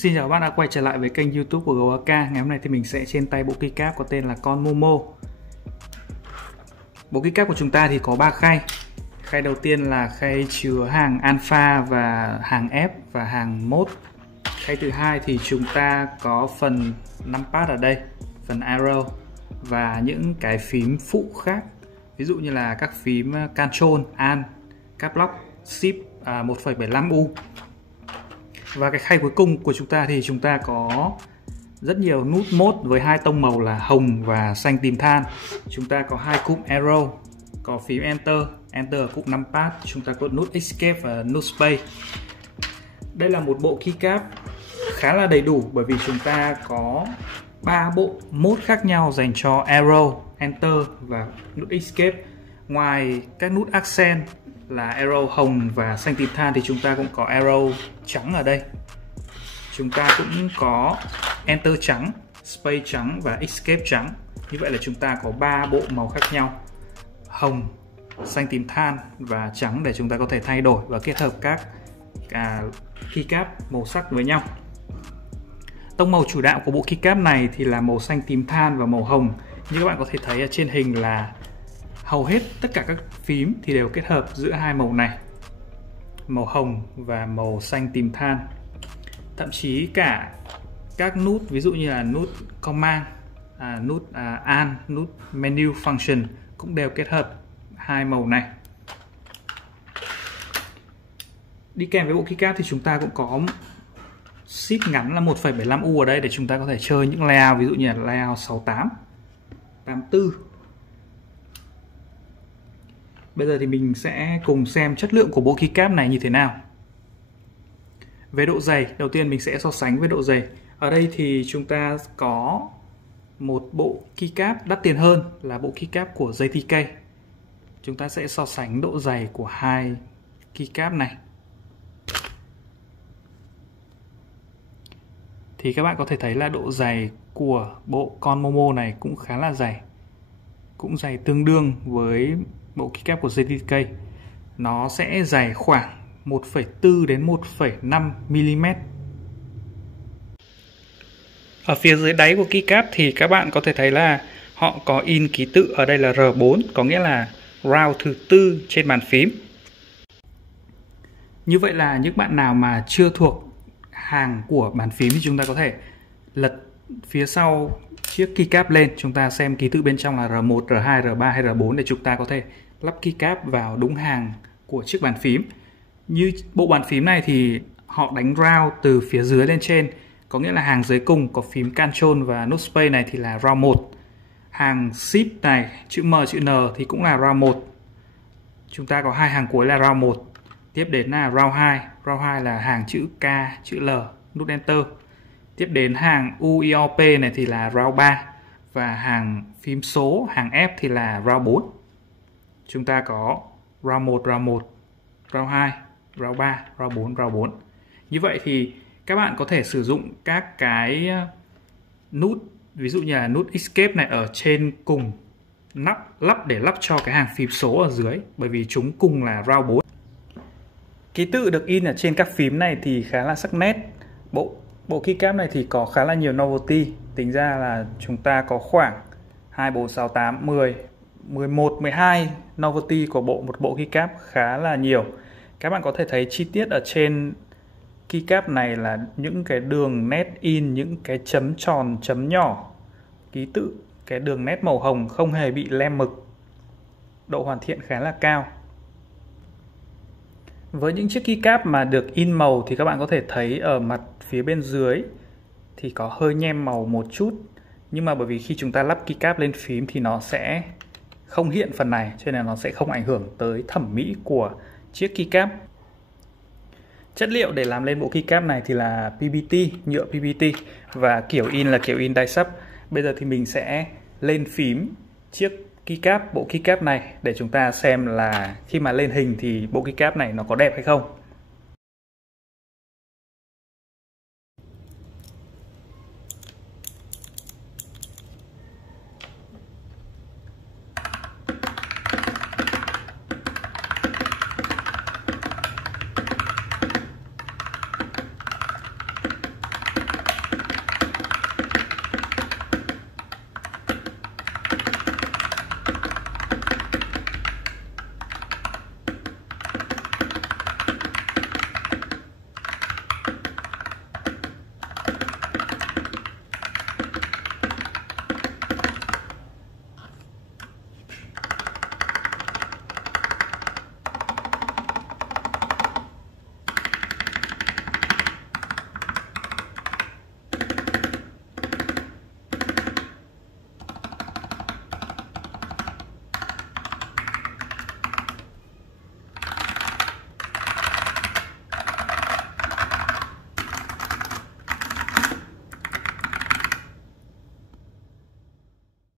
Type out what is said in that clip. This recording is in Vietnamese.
Xin chào các bạn đã quay trở lại với kênh YouTube của GoAK. Ngày hôm nay thì mình sẽ trên tay bộ keycap có tên là con Momo. Bộ keycap của chúng ta thì có 3 khay. Khay đầu tiên là khay chứa hàng alpha và hàng F và hàng mode. Khay thứ hai thì chúng ta có phần numpad ở đây, phần arrow và những cái phím phụ khác. Ví dụ như là các phím Ctrl, Alt, Caps Lock, Shift 1.75U. Và cái khay cuối cùng của chúng ta thì chúng ta có rất nhiều nút mode với hai tông màu là hồng và xanh tím than. Chúng ta có hai cụm arrow, có phím enter ở cụm numpad, chúng ta có nút escape và nút space. Đây là một bộ keycap khá là đầy đủ bởi vì chúng ta có 3 bộ mode khác nhau dành cho arrow, enter và nút escape. Ngoài các nút accent là arrow hồng và xanh tím than thì chúng ta cũng có arrow trắng ở đây. Chúng ta cũng có enter trắng, space trắng và escape trắng. Như vậy là chúng ta có 3 bộ màu khác nhau: hồng, xanh tím than và trắng để chúng ta có thể thay đổi và kết hợp các keycap màu sắc với nhau. Tông màu chủ đạo của bộ keycap này thì là màu xanh tím than và màu hồng. Như các bạn có thể thấy ở trên hình là hầu hết tất cả các phím thì đều kết hợp giữa hai màu này, màu hồng và màu xanh tím than. Thậm chí cả các nút ví dụ như là nút command, nút alt, nút menu function cũng đều kết hợp hai màu này. Đi kèm với bộ keycap thì chúng ta cũng có shift ngắn là 1.75U ở đây để chúng ta có thể chơi những layout ví dụ như là layout 68, 84. Bây giờ thì mình sẽ cùng xem chất lượng của bộ keycap này như thế nào. Về độ dày, đầu tiên mình sẽ so sánh với độ dày. Ở đây thì chúng ta có một bộ keycap đắt tiền hơn là bộ keycap của JTK. Chúng ta sẽ so sánh độ dày của hai keycap này. Thì các bạn có thể thấy là độ dày của bộ con Momo này cũng khá là dày. Cũng dày tương đương với bộ keycap của JTK. Nó sẽ dày khoảng 1,4 đến 1,5 mm. Ở phía dưới đáy của keycap thì các bạn có thể thấy là họ có in ký tự ở đây là R4, có nghĩa là round thứ 4 trên bàn phím. Như vậy là những bạn nào mà chưa thuộc hàng của bàn phím thì chúng ta có thể lật phía sau chiếc keycap lên, chúng ta xem ký tự bên trong là R1, R2, R3 hay R4 để chúng ta có thể lắp keycap vào đúng hàng của chiếc bàn phím. Như bộ bàn phím này thì họ đánh round từ phía dưới lên trên, có nghĩa là hàng dưới cùng có phím Ctrl và nút space này thì là round 1. Hàng Shift này, chữ M, chữ N thì cũng là round 1. Chúng ta có hai hàng cuối là round 1. Tiếp đến là round 2. Round 2 là hàng chữ K, chữ L, nút Enter. Tiếp đến hàng U, I, O, P này thì là round 3. Và hàng phím số, hàng F thì là round 4. Chúng ta có round 1, round 1, round 2, round 3, round 4, round 4. Như vậy thì các bạn có thể sử dụng các cái nút, ví dụ như là nút Escape này ở trên cùng lắp để lắp cho cái hàng phím số ở dưới, bởi vì chúng cùng là round 4. Ký tự được in ở trên các phím này thì khá là sắc nét. Bộ keycap này thì có khá là nhiều novelty. Tính ra là chúng ta có khoảng 2, 4, 6, 8, 10, 11, 12 novelty của một bộ keycap khá là nhiều. Các bạn có thể thấy chi tiết ở trên keycap này là những cái đường nét in, những cái chấm tròn, chấm nhỏ, ký tự, cái đường nét màu hồng không hề bị lem mực. Độ hoàn thiện khá là cao. Với những chiếc keycap mà được in màu thì các bạn có thể thấy ở mặt phía bên dưới thì có hơi nhem màu một chút. Nhưng mà bởi vì khi chúng ta lắp keycap lên phím thì nó sẽ không hiện phần này, cho nên là nó sẽ không ảnh hưởng tới thẩm mỹ của chiếc keycap. Chất liệu để làm lên bộ keycap này thì là PBT, nhựa PBT và kiểu in là kiểu in đai sắp. Bây giờ thì mình sẽ lên phím chiếc keycap, bộ keycap này để chúng ta xem là khi mà lên hình thì bộ keycap này nó có đẹp hay không.